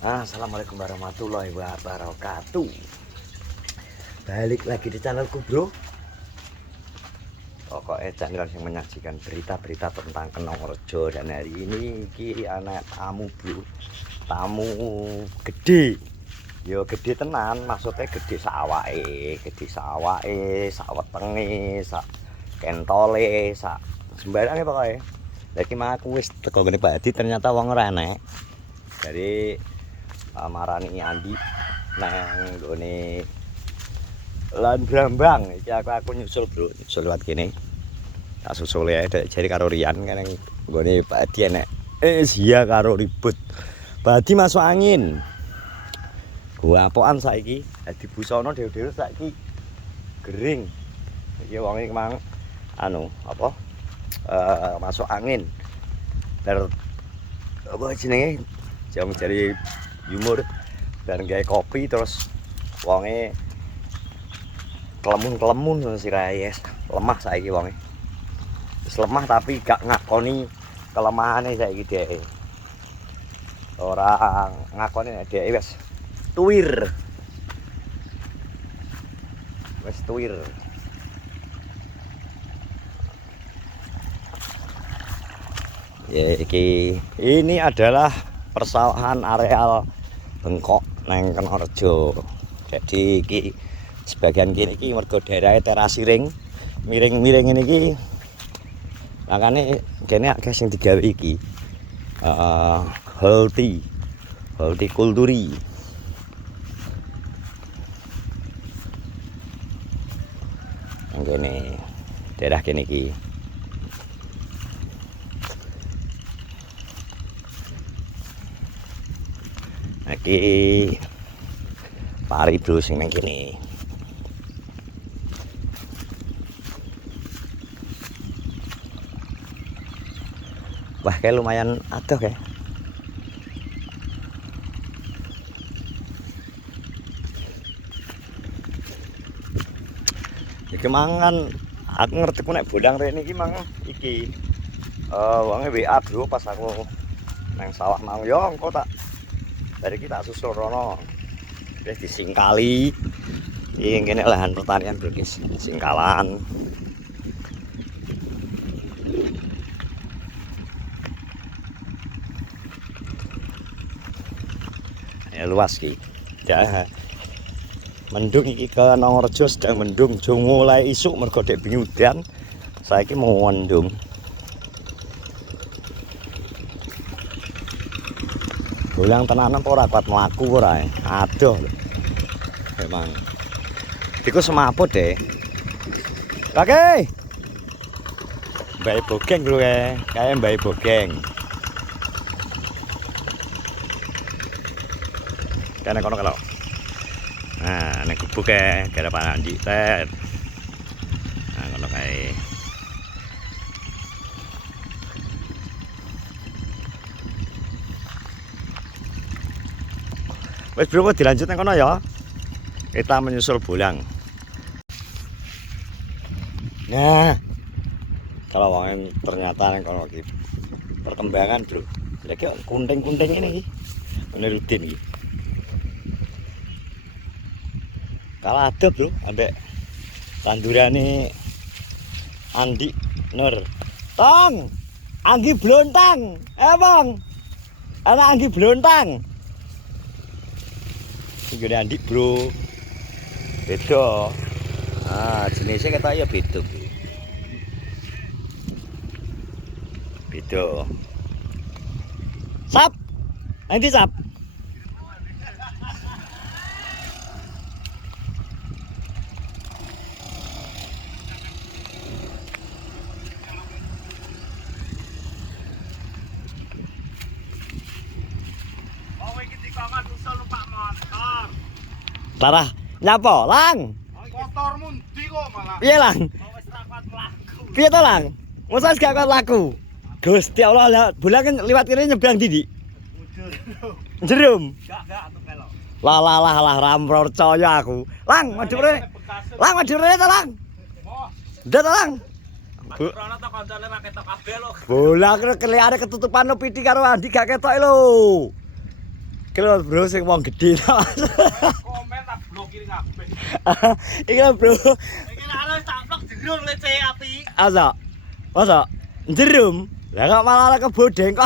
Assalamualaikum warahmatullahi wabarakatuh. Balik lagi di channelku, bro. Pokoknya channel yang menyajikan berita-berita tentang Kenongrejo. Dan hari ini anak tamu, bro. Tamu gede. Yo gede tenan, maksudnya gede sawake, sawetenge, sak kentole, sak sembarange pokoknya. Lagi mah aku wis teko ngene Pak Hadi, ternyata wong ora enek. Dari marani Andi nang gone Lan Brambang iki aku nyusul, bro. Nyusul lewat kene. Tak susul ya jari karo Rian kan nggone Pak Hadi enek sia karo ribut. Pak Hadi masuk angin. Gua apokan saiki Hadi busana dhewe-dhewe saiki gering. Iki wonge kemang masuk angin. Apa jenenge? Jam jari humor dan gawe kopi terus wonge kelemun sirahe lemah saiki wonge. Wis lemah tapi gak ngakoni kelemahane saiki dhek. Ora ngakoni nek dhek wis tuwir. Wis tuwir. Ya ini adalah persawahan areal Bengkok nang Kenongrejo. Jadi iki sebagian kene iki mergo daerahe terasiring, miring-miring ngene iki. Makane kene akeh sing digawe iki. Hortikulturi. Nang kene daerah kene iki. Iki pari, bro, sing nang kene. Wah, kayak lumayan adoh kayak. Iki mangan aku ngerti ku nek bodang rene iki mang iki. Wonge WA, bro, pas aku nang sawah mau yo engko tak dari kita susul rono. Wis disingkali. Iki kene lahan pertanian, bro, singkalan. Ya luas ki. Ya. Mendung iki Kenongrejo sedang mendung, jung mulai isuk mergo dek bengi udan. Saiki mau mendung. Golang tenanan ora kuat mlaku ora. Adoh. Memang. Iku semaput deh. Oke. Mbak Bogeng, bro, kayak Mbak Bogeng. Karena kono kalau. Nah, nek gubuk gara Pak Andi ter. Nah, kono kae. Wes, bro, dilanjut nang kono ya. Kita menyusul Bolang. Nah, kalau wong ternyata nang kono iki perkembangan, bro. Lagi kunting-kunting ini iki. Menurut rutin iki. Kalah ada, bro, ambek tandurane Andi Nur. Tong, Anggi Blontang. Bang. Anak Anggi Blontang. Iki Andi, bro. Beda. Jenisnya kata ya beda, bro. Beda. Sap. Nanti sap. Tarah nyapa, Lang? Kotor mundi kok malah. Piye, Lang? Wis ra kuat mlaku. Piye to, Lang? Mosok gak kuat laku. Gusti Allah, Bolang kan liwat kene nyebrang ndi, Dik? Jerum. Gak aku kelok. Lah ra percaya aku. Lang, madure. Lang, madure to, Lang. Ndak to, Lang. Rono to kancane ra ketok kabeh lho. Bolang kelihatan ketutupan no piti karo Andi gak ketok lho. Iki lho bro sing wong gedhe to. Komen tak blokir kabeh. Iki lho bro. Iki harus tak blok jerung lece ati. Asa. Masa jerum. Lah kok malah kebodeng kok.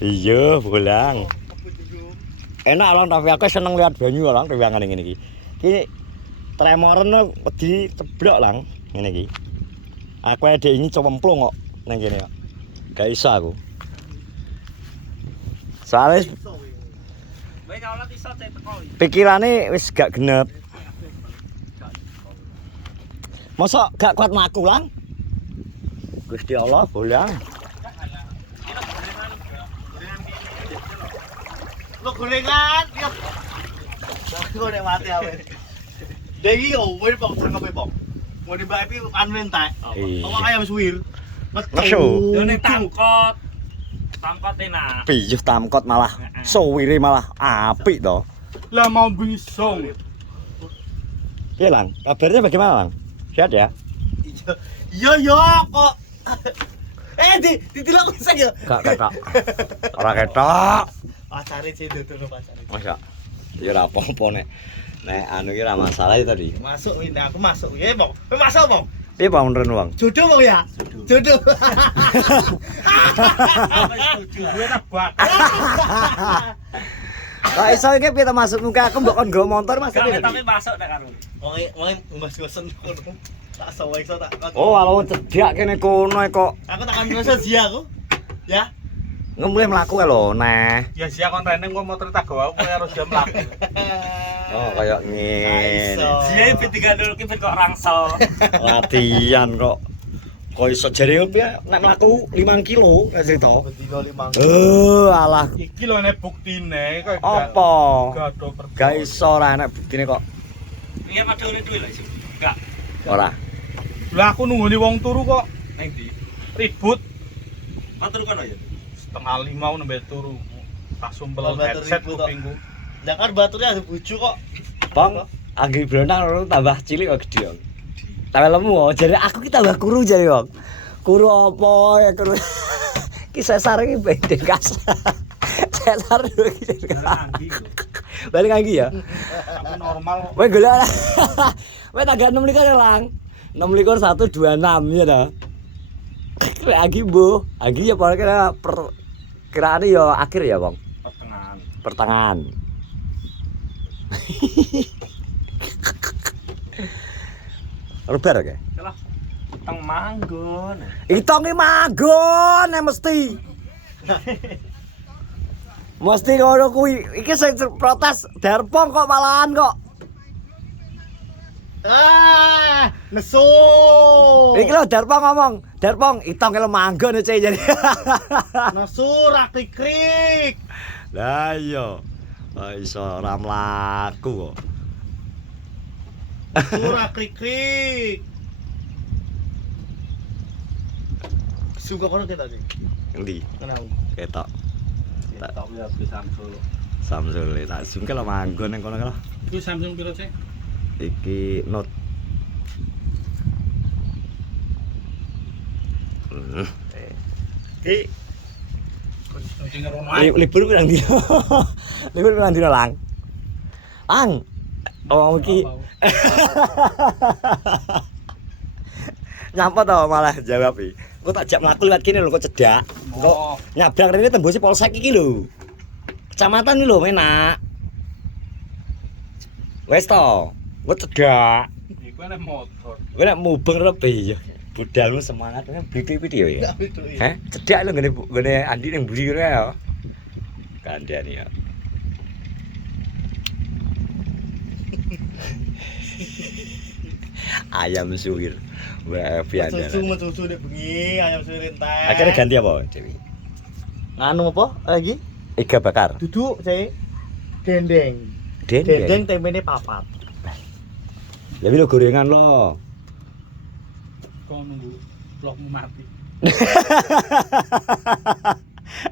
Iya, bolang. Enak lang tapi aku seneng lihat banyu lang ruangan ngene iki. Iki tremoren wedi ceblok lang ngene iki. Aku ade ini cemplung kok nang kene kok. Gak iso aku. Soale Wis nyolot iso cek teko iki. pikirane wis gak genep. Masa gak kuat mlaku lang? Gusti Allah, bolang. Lo gorengan, yo. Aku nek mati awe. Degi yo, wis pok tangkepe pok. Mau dibapi anu entek. Apa ayam suwir. Mesu. Yo nek tangkot. Tangkot enak. Piyuh tamkot malah suwire malah apik to. Lah mau bisong. Iya lang, kabarnya bagaimana lang? Sehat ya? Yo kok. Ditilok bisa yo. Gak ketok. Ora ketok. Pacare sih dulu pacare. Masa? Ya ora apa-apa nek anu ki ora masalah itu tadi. Masuk ini aku masuk ya, Bang. Masuk, Bang. Piye Bang beneran Bang? Jodoh, Bang ya? Jodoh. Gue nebak. Kok iso iki piye ta masuk muka aku mbok kon nggo motor Mas. Tapi masuk nek karo. Wong Mas Gosen kono. Tak sawe iso tak. Oh, kalau cedak kene kono kok Aku tak ambil dia aku. Ya. ngemulih mlaku lho neh. Ya sia kontene gua motor tak gawa aku harus jam mlaku. Oh, kayak ngene. Dia B30 ki ben kok rangsel. Latihan kok. Kok iso jare piye nek mlaku 5 kilo nek cerita. Bendino 5. Alah. Iki lho nek buktine kok Apa? gaduh percaya. Gak iso ora nek buktine kok. Iya padahal duwe lho, enggak. Ora. Lah aku nunggoni wong turu kok. Ning ndi? Ribut. Kok turu kono ya? 4:30 nembe turu. Tak sumpel headset kupingku. Lah kan baturnya ada bojo kok. Bang, anggi bronang tambah cilik kok gede. Bang. Tambah lemu kok. Jare aku ki tambah kuru jare, Bang. Kuru apa ya kuru. Ki sesar iki bendeng kas. Sesar iki. Balik anggi ya. Aku normal. Weh golek. Weh tanggal 6 likur lang. 6 likur 126 ya ta. Lek anggi mbuh, anggi ya kira kiraane ya akhir ya, Bang. Pertengahan. Pertengahan. Rubar oke. Lah, teng manggon. Itonge manggon mesti. Mesti ngono kuwi. Iki sing protes Darpong kok malahan kok. Ah, nesu. Iki lho Darpong ngomong, Darpong itonge lo manggon cek jadi. Nesu rak krik. Lah iya. Kok iso ora mlaku kok. Nesu rak krik. Suka kono kita sih. Endi? Kenapa? Ketok. Tak ya Samsung. Samsul tak sungke lo manggon nang kono kalau. Itu Samsung piro sih? Iki Note. Iki libur pirang dino? Libur pirang dino lang? Ang. Oh iki. Nyapa to malah jawab iki. Engko tak jak mlaku liwat kene lho kok cedak. Engko nyabrang rene tembusi polsek iki lho. Kecamatan iki lho menak. Wes to. Engko cedak. Iku nek motor. Kowe nek mubeng rebe ya. Budalmu semangat beli video ya. Heh, cedak lho ngene Andi ning mburi kene ya. Kandhani ya. Ayam suwir. Wah, biasa. Susu nek bengi ayam suwir entek. Akhirnya ganti apa, Dewi? Nganu apa lagi? Iga bakar. Duduk saya dendeng. Dendeng. Dendeng tempene papat. Ya lo gorengan lo. Kau nunggu vlogmu mati.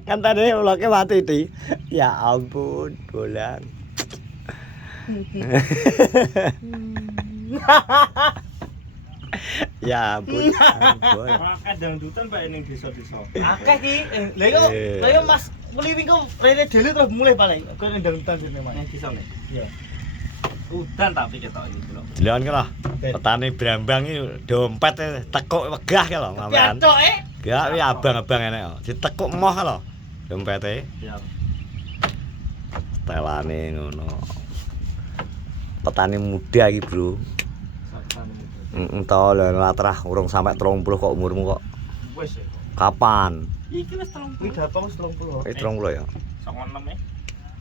Kan tadi vlognya mati di. Ya ampun, bolang. Ya ampun. Ampun. Akeh dangdutan Pak ning desa-desa. Akeh ki. Lah yo Mas Kuliwing ku rene dhewe terus mulai paling. Kok ning dangdutan sini Mas. Ning desa nih. Iya. Udan tapi ketok iki lho. Delon ki lho. Petani Brambang iki dompet tekuk wegah ki lho sampean. Piatok Gak wi abang-abang enek kok. Ditekuk moh lho dompete. Ya. Telane ngono. Petani muda iki, Bro. Entah lho latrah urung sampai 30 kok umurmu kok. Wis. Kapan? Iki wis 30. Kuwi dapang wis 30. 30 ya. 96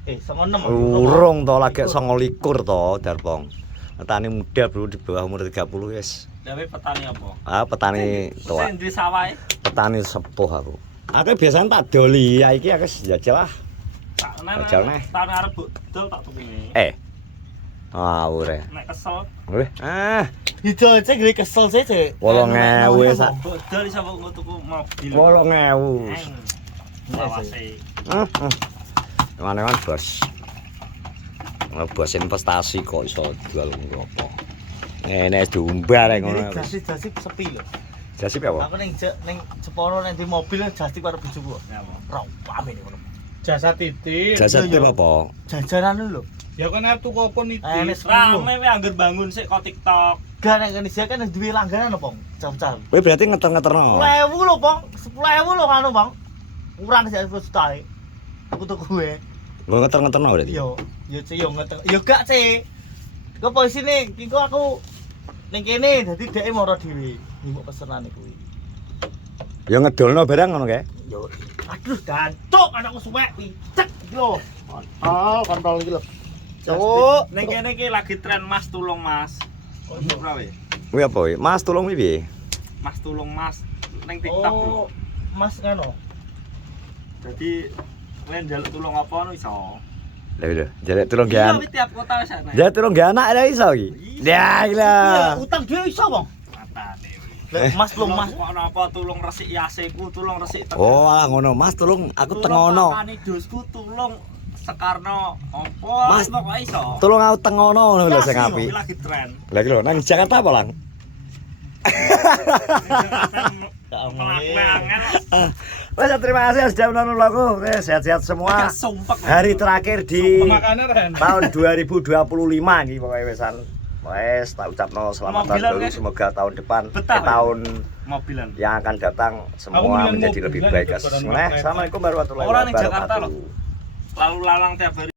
96. Urung to lagi 29 to Darpong. Petani muda, Bro, di bawah umur 30 wis. Dewe petani apa? Ah, petani tua. Sing di sawah. Petani sepuh aku. Aku biasanya tak doli, ya iki aku jajal lah. Jajal neh. Tahun arep dol tak tuku. Ngawur ya. Nek kesel, Wih, Itu aja gue kesel sih, Cek. 8.000 sak. dol iso kok tuku mobil. 8.000. Lawase. Mana-mana bos. Bos investasi kok iso jual ngopo. Ngene wis diumbar ngono. Jasi sepi lho. Jasi apa? Aku ning Jepara ning di mobil jasi karo bojoku. Rong pame ngono. Jasa titik. Jasa tip apa? Jajaran lho. Ya kan arep tuku apa niti? Enes Rame we anggar bangun sik kok TikTok. Gak nek Indonesia kan duwe langganan lho, Pong. Cap-cap. Kowe berarti ngeter-ngeterno. 10.000 lho, Pong. 10.000 lho kanu, Pong. Kurang sih aku juta. Aku tuku gue. Nggo ngeter-ngeterno berarti. Yo Cek yo ngeter. Yo gak, Cek. Kok posisine iki aku ning kene dadi dhek moro dhewe. Nyimuk pesenane kuwi. Ya ngedolno barang ngono kae. Yo aduh dantuk anakku suwek iki. Cek iki lho. Kontol iki lho. Cuk, Ning kene iki lagi tren Mas tulung Mas. Ono prawe? Kuwi apa iki? Mas tulung iki piye? Mas tulung Mas ning TikTok lho. Mas ngono. Jadi kalian jaluk tulung apa ngono iso. Lah lho, jaluk tulung Iya, gan. wis tiap kota wis ana. Jaluk tulung gan anak ada iso iki. Ya gila. Utang dhewe iso, Bang. Matane. Lah Mas belum Mas. Kok ana apa tulung resik yaseku, tulung resik Oh, alah ngono. Mas tulung aku tengono. Pakane dosku tulung Sekarno apa? Mas. Kok iso? Tulung aku tengono ngono lho sing Iki apik. lagi tren. Lah iki lho nang Jakarta apa, Lang? Wes terima kasih sudah menonton vlogku. Sehat-sehat semua. Sumpek. Hari terakhir di Makane Ren. tahun 2025 iki pokoke wesan. Wes tak ucapno selamat tahun baru, semoga tahun depan tahun mobilan yang akan datang semua menjadi lebih baik. Assalamualaikum warahmatullahi Orang ning Jakarta wabarakatuh. lho. Lalu lalang tiap hari